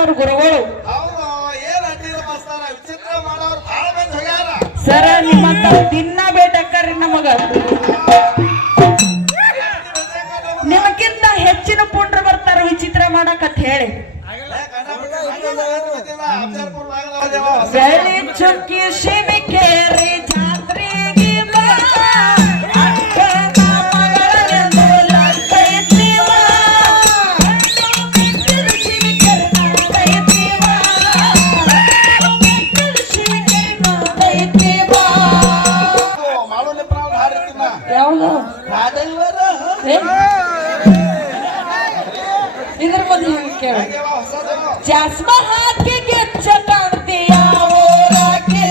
ಮಾಡೋರು ಗುರುಗಳು. ಸರ ನಿಮ್ಮಂತ ದಿನ ಬೇಟಕ್ಕರಿ ನಮಗ. ನಿಮಗಿಂತ ಹೆಚ್ಚಿನ ಪುಂಡ್ರ ಬರ್ತಾರ ವಿಚಿತ್ರ ಮಾಡಕತ್ ಹೇಳಿ. ಬೆಳಿ ಚುಕ್ಕಿ ಶಿವಿಕೇರಿ ಜಾತ್ರೆಗೆ ಇದ್ರ ಬಗ್ಗೆ ಕೇಳ. ಚಸ್ಮಾ ಹಾಕಿ ಗೆಚ್ಚ ಕಾಣ್ತೀಯ ಓರಾಕೆ,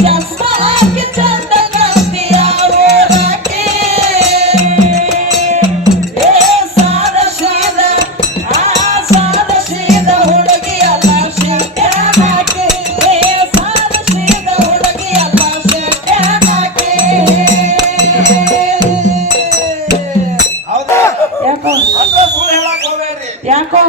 ಚಸ್ಮಾ ಹಾಕಿ ಚಂದ ಕಾಣ್ತೀಯ ಓರಾಕೆ. ಸಾದ ಸೀದ ಸಾದ ಸೀದ ಹುಡುಗಿ ಅಲ್ಲ ಶೆಟ್ಯಾನಾಕೆ, ಸಾದ ಸೀದ ಹುಡುಗಿ ಅಲ್ಲ ಶೆಟ್ಯಾನಾಕೆ. ಯಾಕೋ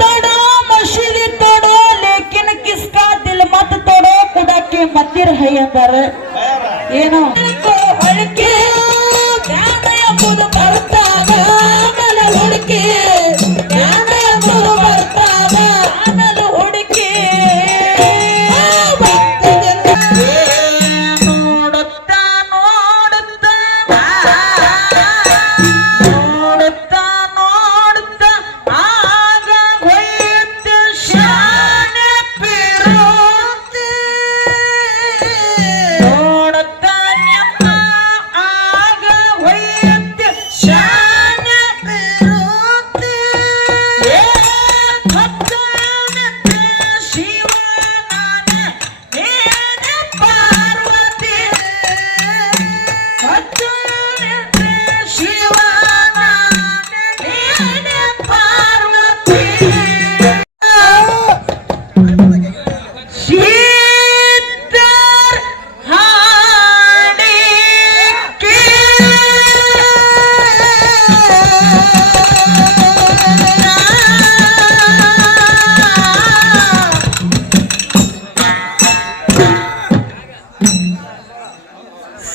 तोड़ो मशीदी तोड़ो लेकिन किसका दिल मत तोड़ो खुदा के मंदिर है अंदर ಏನು ಹೊಳಕೆ ಜ್ಞಾನ ಎಂಬುದು ಬರ್ತಾವ ಆಮೇಲೆ ಹುಡುಕಿ, ಜ್ಞಾನ ಎಂಬುದು ಬರ್ತಾವ ಆಮೇಲೆ ಹುಡುಕಿ. ನೋಡುತ್ತಾ ನೋಡುತ್ತಾ ನೋಡುತ್ತಾ ನೋಡುತ್ತಾ ಆಗ ಹೋಯ್ತು ಶಾನೆ ಪಿರೋತಿ. ನೋಡುತ್ತಾ ನಿಮ್ಮ ಆಗ ಹೋಯ್ತು ಶಾನೆ ಪಿರೋತಿ. ಶಿವನಾನೆ ನೇನೆ ಪಾರ್ವತಿ, ಶಿವನಾನೆ ನೇನೆ ಪಾರ್ವತಿ. ಶೀತರ್ ಹಾಡಿಕೆ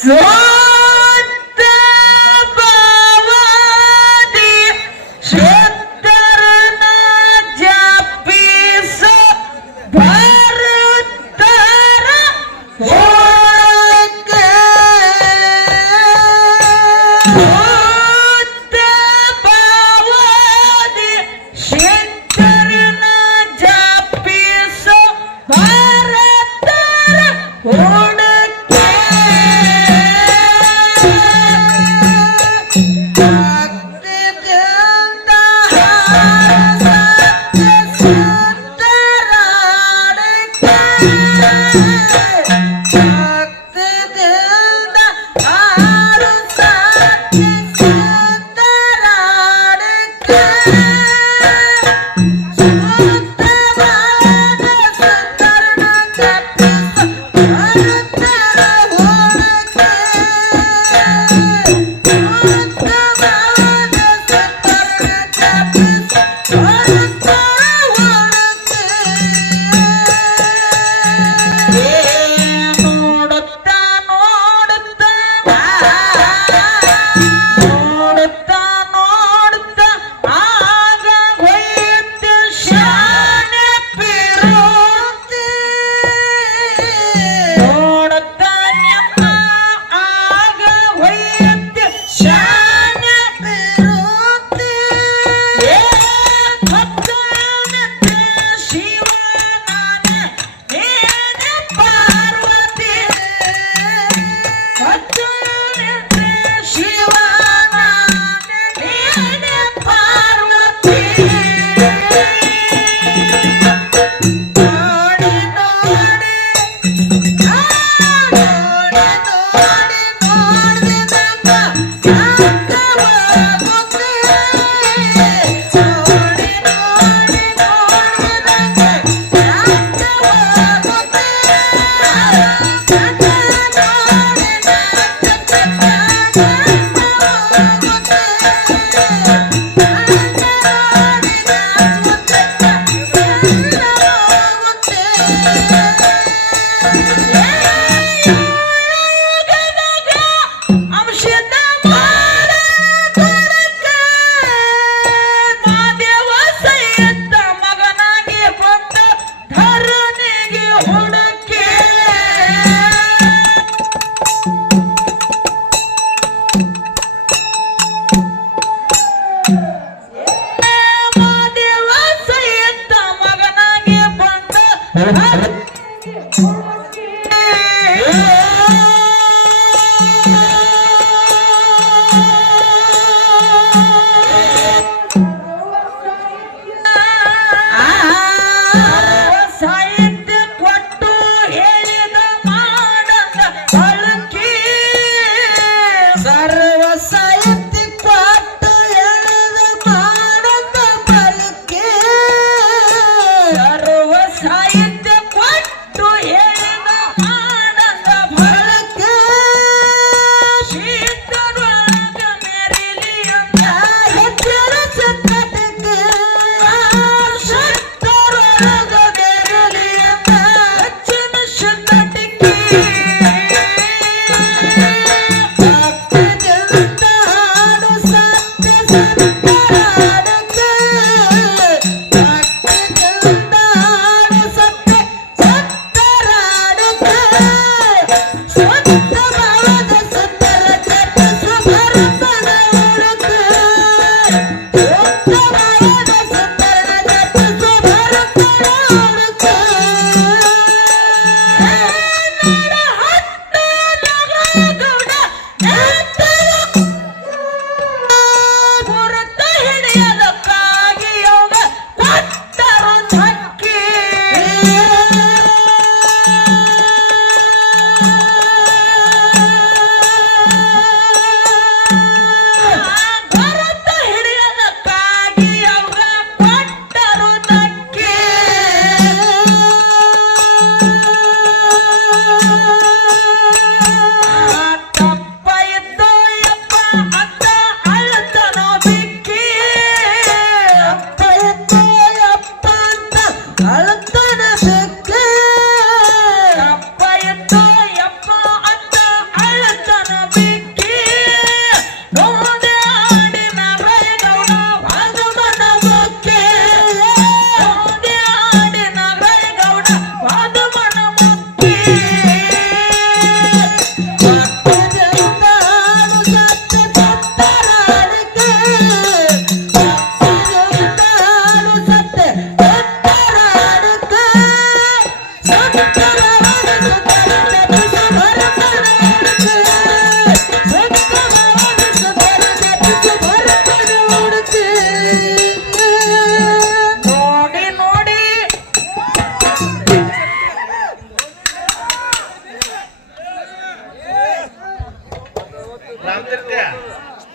ಸೋತ ಬಾವದಿ ಶೇತರನ ಜಪಿಸ ಭರತರ ಹೋಳಕೆ. ಸೋತ ಬಾವದಿ ಶೇತರನ ಜಪಿಸ ಭರತರ ಹೋಳಕೆ. ನೋಡುತ್ತಾ ನೋಡುತ್ತಾ ನೋಡುತ್ತಾ ಆಗ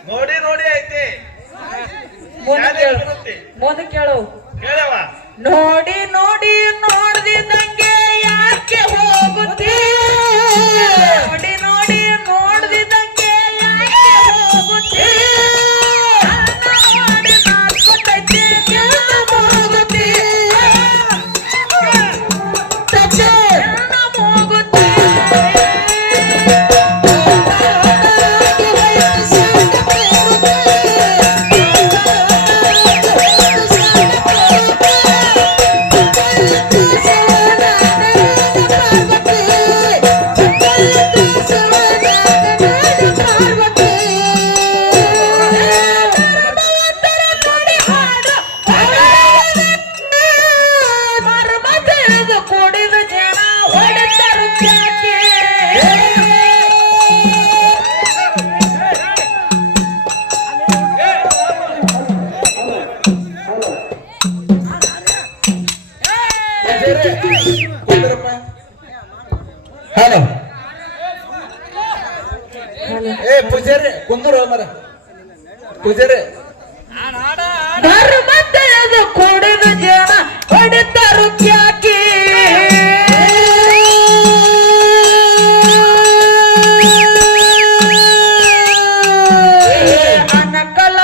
ನೋಡಿ ನೋಡಿ ಐತಿ ಮುಂದೆ ಕೇಳು ಕೇಳವ ನೋಡಿ ನೋಡಿ ನೋಡ್ದಿದ್ದಂಗೆ ಯಾಕೆ ಹೋಗುತ್ತೆ ನೋಡಿ ನೋಡಿ ನೋಡ್ದಿದ್ದಂಗೆ ಯಾಕೆ ಹೋಗುತ್ತೆ ನೋಡಿ ನಾಚ್ಕೊತೈತೆ ಕೆಲ್ಸ ಹೋಗುತ್ತೆ ಹೋಗುತ್ತೆ ಹಲೋ ಏ ಪೂಜಾರಿ ಕುಂದೂರು ಮರ ಪೂಜಾರಿ ಧರ್ಮದ ಕುಡಿದ ಜನ ಹೊಡೆತರು ಕ್ಯಾಕಿ ಅನಕಲ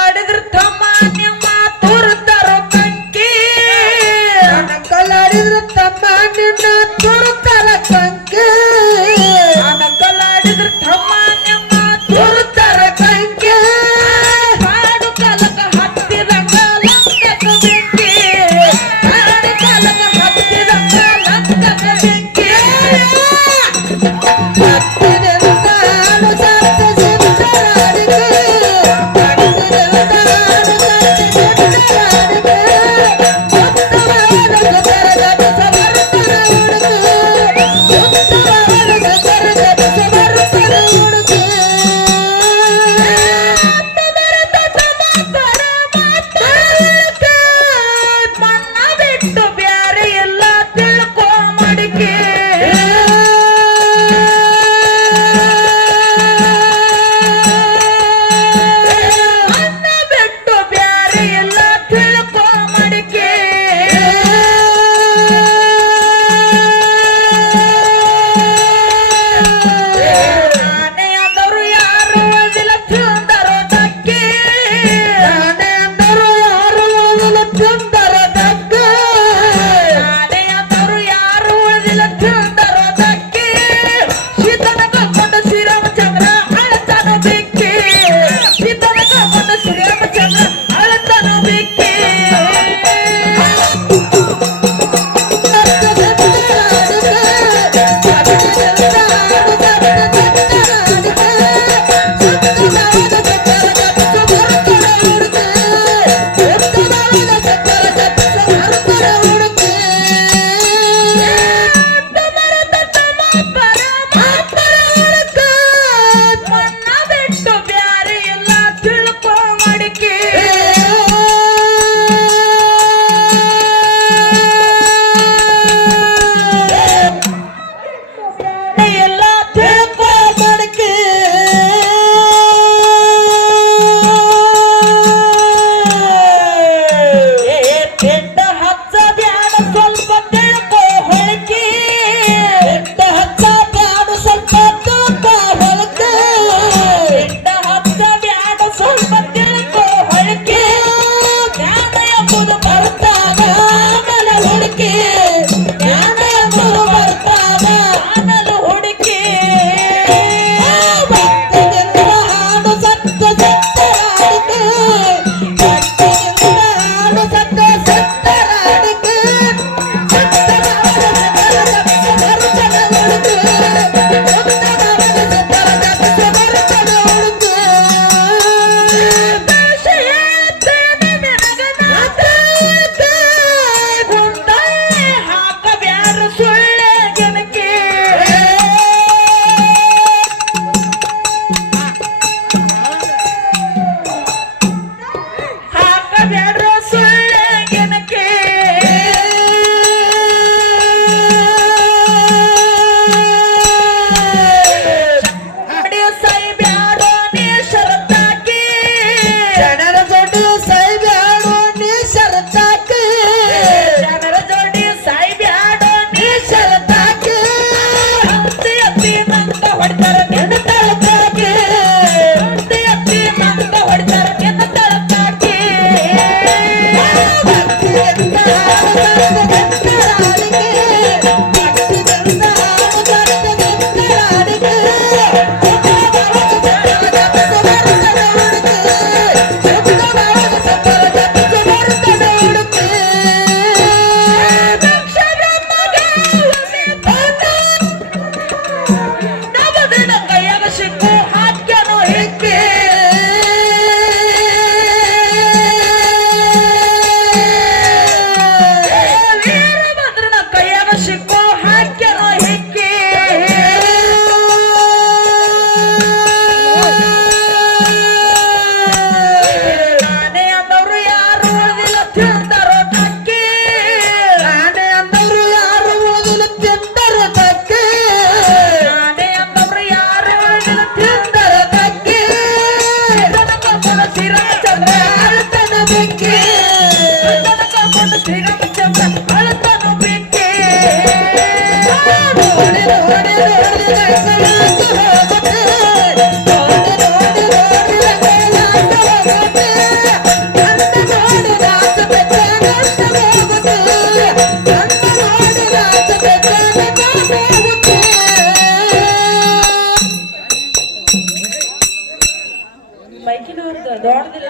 ಬೈಕಿನವ್ರದ್ದು ದೊಡ್ಡದಿಲ್ಲ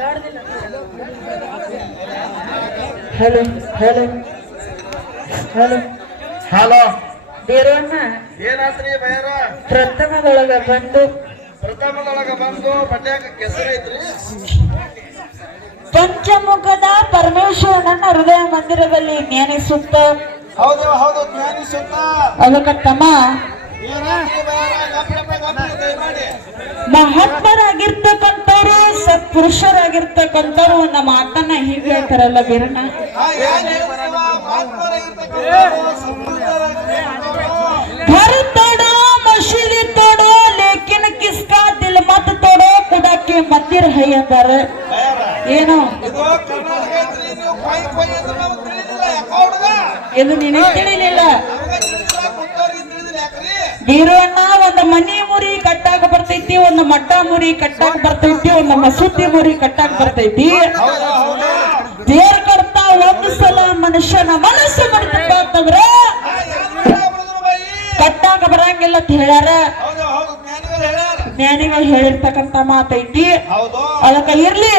ದೊಡ್ಡದಿಲ್ಲ. ಹಲೋ ಹಲೋ ಹಲೋ ಹಲೋ ದೇವರನ್ನ ಏನಾತ್ರಿ ಬಯರ ಪ್ರಥಮದೊಳಗ ಬಂದು ಪಟ್ಯಾಕ ಕೆಸರೈತ್ರಿ. ಪಂಚಮುಖದ ಪರಮೇಶ್ವರನನ್ನ ಹೃದಯ ಮಂದಿರದಲ್ಲಿ ಜ್ಞಾನಿಸುತ್ತ ಹೌದು ಹೌದು ಜ್ಞಾನಿಸುತ್ತ ಅದಕ್ಕ ತಮ್ಮ ಮಹಾತ್ಮರಾಗಿರ್ತಕ್ಕಂಥವ್ರು ಸತ್ಪುರುಷರಾಗಿರ್ತಕ್ಕಂಥವ್ರು ಒಂದು ಮಾತನ್ನ ಹೀಗೆ ಹೇಳ್ತಾರಲ್ಲ ಬೀರಣ್ಣ, घर तोड़ो मशीदी तोड़ो लेकिन किसका दिल मत तोड़ो खुदा के मंदिर है अंदर. ಏನು ಇದು ನಿನಗೆ ತಿಳಿಲಿಲ್ಲ ಬೀರಣ್ಣ? ಒಂದು ಮನಿ ಮುರಿ ಕಟ್ಟಾಕ ಬರ್ತೈತಿ, ಒಂದು ಮಠ ಮುರಿ ಕಟ್ಟಾಕ ಬರ್ತೈತಿ, ಒಂದು ಮಸೂತಿ ಮುರಿ ಕಟ್ಟಾಕ ಬರ್ತೈತಿ. ದೇವ್ರ ಕರ್ತ ಒಂದು ಸಲ ಮನುಷ್ಯನ ಮನಸ್ಸು ಮಾಡ್ತಪ್ಪ ಅಂತಂದ್ರ ಕಟ್ಟಾಕ ಬರಂಗಿಲ್ಲ ಅಂತ ಹೇಳ್ಯಾರ. ಜ್ಞಾನಿಗಳು ಹೇಳಿರ್ತಕ್ಕಂತ ಮಾತೈತಿ. ಅದಕ್ಕ ಇರ್ಲಿ,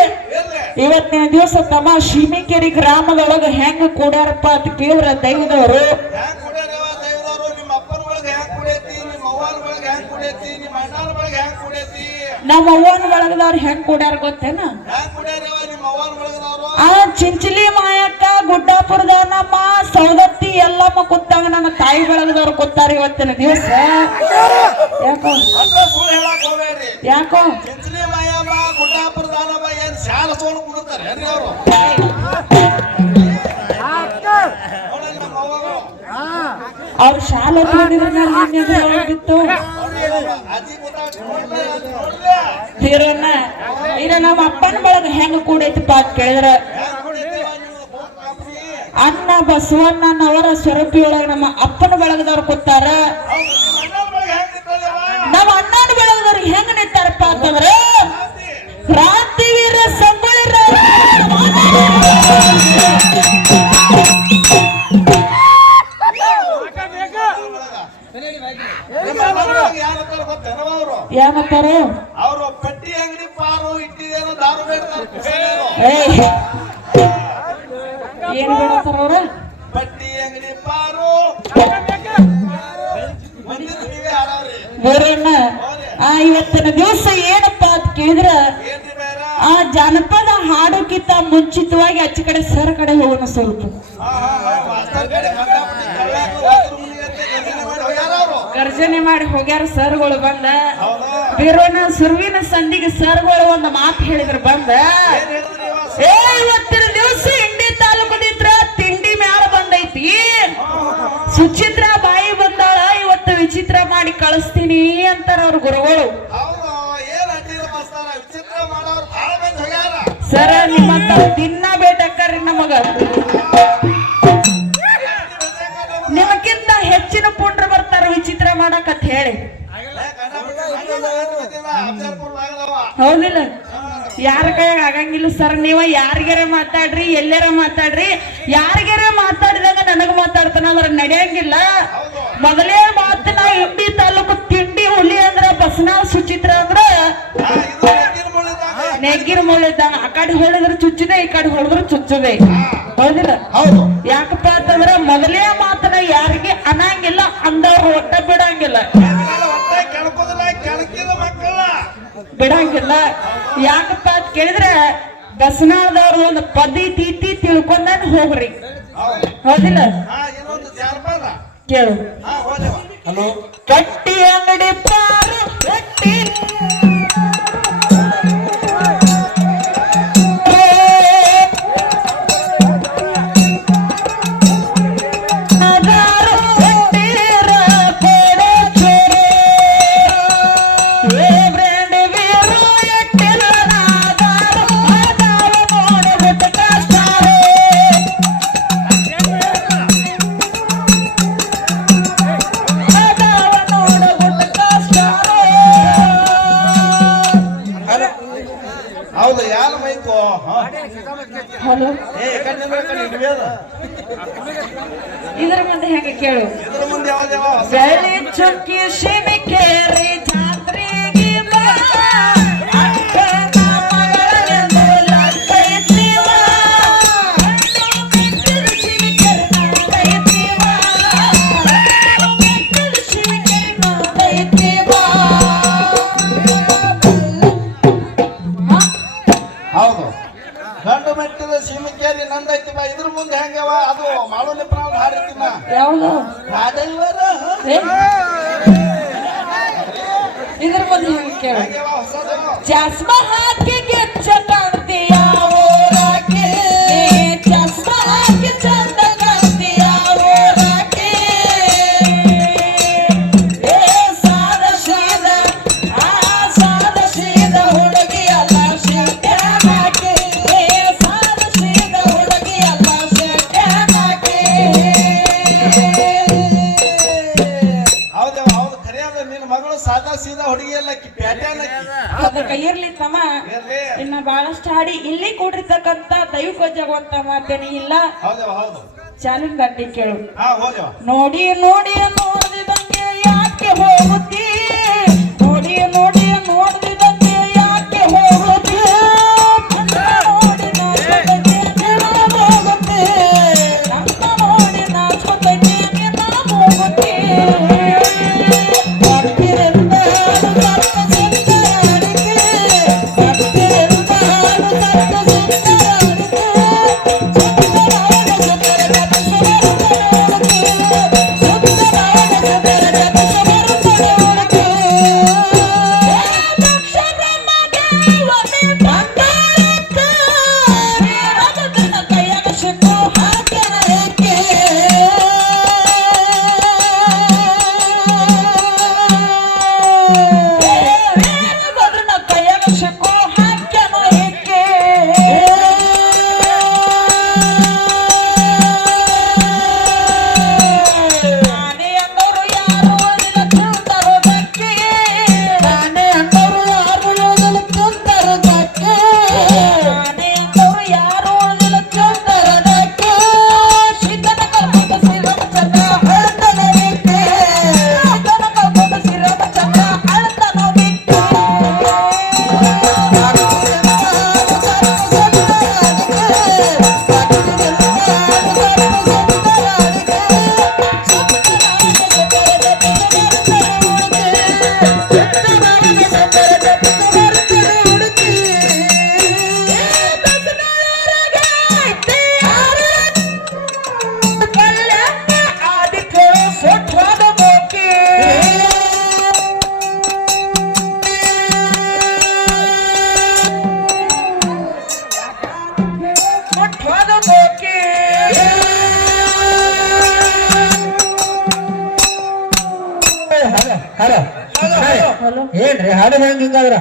ಇವತ್ತಿನ ದಿವಸ ತಮ್ಮ ಶಿಮಿಕೆರಿ ಗ್ರಾಮದೊಳಗ ಹೆಂಗ ಕೂಡ್ಯಾರಪ್ಪ ಅಂತ ಕೇಳಿದ್ರ ದೈವದವರು ನಮ್ಮ ಅವ್ವನ ಬಳಗದವ್ರು ಹೆಂಗ್ ಕೂಡ್ಯಾರ ಗೊತ್ತೇನ? ಆ ಚಿಂಚಲಿ ಮಾಯಕ್ಕ ಗುಡ್ಡಾಪುರದ ನಮ್ಮ ಸೌದತ್ತಿ ಎಲ್ಲಮ್ಮ ಕೂತಾಗ ನನ್ನ ತಾಯಿ ಬಳಗದವ್ರು ಕೂತಾರ ಇವತ್ತಿನ ದಿವಸ. ಯಾಕೋ ಯಾಕೋ ಅವ್ರ ಶಾಲೆ ಬಿತ್ತು ಹೀರೋನ ಈಗ ನಮ್ಮ ಅಪ್ಪನ ಬಳಗ ಹೆಂಗ ಕೂಡೈತಿಪ್ಪ ಅಂತ ಕೇಳಿದ್ರ ಅನ್ನ ಬಸವಣ್ಣನವರ ಸ್ವರೂಪಿ ಒಳಗ ನಮ್ಮ ಅಪ್ಪನ ಬಳಗದವ್ರು ಕೂತಾರ. ನಮ್ಮ ಅಣ್ಣನ ಬಳಗದವ್ರಿಗೆ ಹೆಂಗ ನಿಂತಾರಪ್ಪ ಅಂತಂದ್ರ ಕ್ರಾಂತಿವೀರ ಸಂಗೊಳ್ಳಿ ಏನಂತಾರ? ಅವರು ಪಟ್ಟಿ ಅಂಗಡಿ ಪಾರು ಇಟ್ಟಿದೇನೋ ದಾರು ಏನ್ ಬೇಡಂತಾರ ಅವ್ರ? ಪಟ್ಟಿ ಅಂಗಡಿ ಪಾರು ಬೋರಣ್ಣ ಇವತ್ತಿನ ದಿವಸ ಏನಪ್ಪಾ ಅಂತ ಕೇಳಿದ್ರ ಆ ಜಾನಪದ ಹಾಡೋಕ್ಕಿಂತ ಮುಂಚಿತವಾಗಿ ಆಚೆ ಕಡೆ ಸರ್ ಕಡೆ ಹೋಗೋಣ ಸ್ವಲ್ಪ. ಗರ್ಜನೆ ಮಾಡಿ ಹೋಗ್ಯಾರ ಸರ್ಗಳು ಬಂದ. ಬೀರೋಣ ಸುರುವಿನ ಸಂಧಿಗೆ ಸರ್ಗಳು ಒಂದು ಮಾತು ಹೇಳಿದ್ರು ಬಂದ, ಇವತ್ತಿನ ದಿವಸ ಇಂಡಿ ತಾಲೂಕದಿದ್ರ ತಿಂಡಿ ಮ್ಯಾಲ ಬಂದೈತಿ, ಸುಚಿತ್ರ ಬಾಯಿ ಬಂದಾಳ, ಇವತ್ತು ವಿಚಿತ್ರ ಮಾಡಿ ಕಳಿಸ್ತೀನಿ ಅಂತಾರ ಅವ್ರ ಗುರುಗಳು. ಸರ ನಿಮ್ಮಂತ ದಿನ ಬೇಟಕ್ಕಾರಿ ನಮಗ. ನಿಮಗಿಂತ ಹೆಚ್ಚಿನ ಪುಂಡ್ರ ಬರ್ತಾರ ವಿಚಿತ್ರ ಮಾಡಕತ್ ಹೇಳಿ. ಹೌದಿಲ್ಲ? ಯಾರ ಕೈಯಾಗ ಆಗಂಗಿಲ್ಲ ಸರ್. ನೀವ ಯಾರಿಗಾರ ಮಾತಾಡ್ರಿ, ಎಲ್ಲಾರ ಮಾತಾಡ್ರಿ, ಯಾರಿಗಾರ ಮಾತಾಡಿದಾಗ ನನಗ ಮಾತಾಡ್ತಾನ ಅಂದ್ರೆ ನಡೆಯಂಗಿಲ್ಲ. ಮೊದಲೇ ಮಾತು ನಾ ಇಂಡಿ ತಾಲೂಕು ತಿಂಡಿ ಹುಲಿ ಅಂದ್ರ ಬಸನಾಳ್ ಸುಚಿತ್ರ ಅಂದ್ರ ನೆಗ್ಗಿರ ಮುಳ್ಳಿದ್ದಂಗ. ಆ ಕಡೆ ಹೊಡೆದ್ರೆ ಚುಚ್ಚಿದೆ, ಈ ಕಡೆ ಹೊಡೆದ್ರೆ ಚುಚ್ಚದೆ. ಹೌದಿಲ್ಲ? ಯಾಕಪ್ಪ ಅಂತಂದ್ರ ಮೊದಲೇ ಮಾತನ ಯಾರಿಗೆ ಅನ್ನಂಗಿಲ್ಲ, ಅಂದವ್ರು ಒಟ್ಟ ಬಿಡಂಗಿಲ್ಲ, ಬಿಡಂಗಿಲ್ಲ. ಯಾಕಪ್ಪ ಅಂತ ಕೇಳಿದ್ರೆ ಬಸನಾಳದವ್ರು ಒಂದು ಪದ್ಧತಿ ತಿಳ್ಕೊಂಡ ಹೋಗ್ರಿ. ಹೌದಿಲ್ಲ? ಕೇಳು. ಕಟ್ಟಿ ಅಂಗಡಿ ಪಾರು ಕಟ್ಟಿ ಹೌದು ಯಾರ ಮೈಕು ಹಲೋ ಏ ಕಣ್ಣು ಇದ್ರ ಮುಂದೆ ಹೆಂಗೆ ಕೇಳು ಇದ್ರ ಮುಂದೆ ಯಾವ್ದು ಬೆಳ್ಳಿ ಚುಕ್ಕಿ ಶಿಮಿಕೇರಿ ಜಾತ್ರೆಗೆ ಬಾ ಅಕ್ಕನ ಮಗಳನೆಂದು ಲಕ್ಕೈತಿ ಬಾ. ಶಿಮಿಕೇರಿ ನಾದೈತಿ ಬಾ. ಶಿಮಿಕೇರಿ ನಾದೈತಿ ಬಾ. ಹೌದು ಗಂಡು ಮೆಟ್ಟಿದ ಸೀಮಿಕೇರಿ ನಂದೈತಿ ಬಾ. ಇದ್ರ ಮುಂದೆ ಹೆಂಗವ ಅದು ಮಾಳುಲಿ ಪ್ರಾಣ ಹಾಡಿರ್ತೀನ ಯಾವ್ದು ಹಾಡಲ್ವರ ಇದ್ರ ಮುಂದೆ ಹೆಂಗೆ ಕೇಳು ಹೆಂಗವ ಹೊಸದು ಚಸ್ಮ ಹಾಕಿ ಗೆಚ್ಚ ಕಾಣ್ತೀಯ ಓರಾಕೆ ಚಸ್ಮ ಹಾಕಿ ಚಂದ ಕಾಣ್ತೀಯ ಓರಾಕೆ ಏ ಸಾದ ಸೀದ ಹುಡುಗಿ ಅಲ್ಲ ಶೆಟ್ಟೆ ಹಾಕಿ ಏ ಸಾದ ಸೀದ ಹುಡುಗಿ ಅಲ್ಲ ಶೆಟ್ಟೆ ಹಾಕಿ. ಹೌದವ ಹೌದು ಖರೆ ಅದ ನಿನ್ನ ಮಗಳು ಸಾದಾ ಸೀದಾ ಹುಡುಗಿ ಎಲ್ಲ ಪ್ಯಾಟ್ಯಾನಕ್ಕಿ ಅದಕ್ಕೆ ಇರ್ಲಿ ತಮ್ಮ ಇನ್ನ ಬಹಳಷ್ಟು ಹಾಡಿ ಇಲ್ಲಿ ಕೂಡಿರ್ತಕ್ಕಂತ ದೈವಿಕ ಜಗವಂತ ಮಾತೇನೆ ಇಲ್ಲ. ಹೌದವ ಹೌದು ಚಾಲಿನ ಗಟ್ಟಿ ಕೇಳು ಹೋದವ ನೋಡಿ ನೋಡಿದಂಗೆ ಯಾಕೆ ಹೋಗುತ್ತಿ ನೋಡಿ ನೋಡಿದಂಗೆ ಯಾಕೆ ಹೋಗುತ್ತಿ ನೋಡಿ ಹೋಗುತ್ತೆ ನಮ್ಮ ನೋಡಿ ನಾಚುತ್ತೈತಿ ನಿನ್ನ ಹೋಗುತ್ತೆ ಏನ್ರಿ ಹಾಡು ಹೆಂಗಾದ್ರ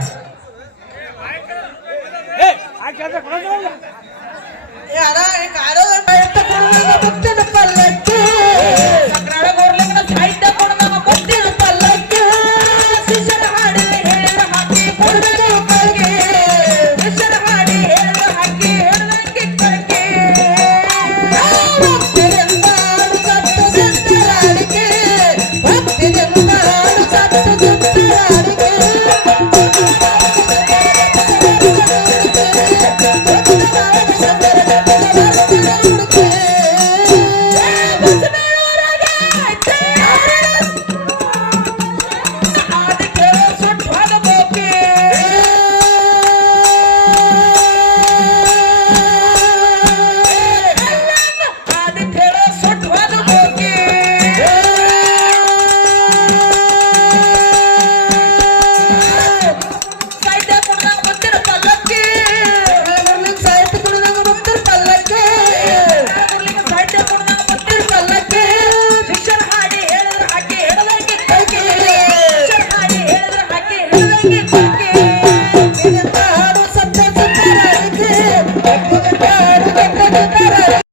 ಸತ್ಯ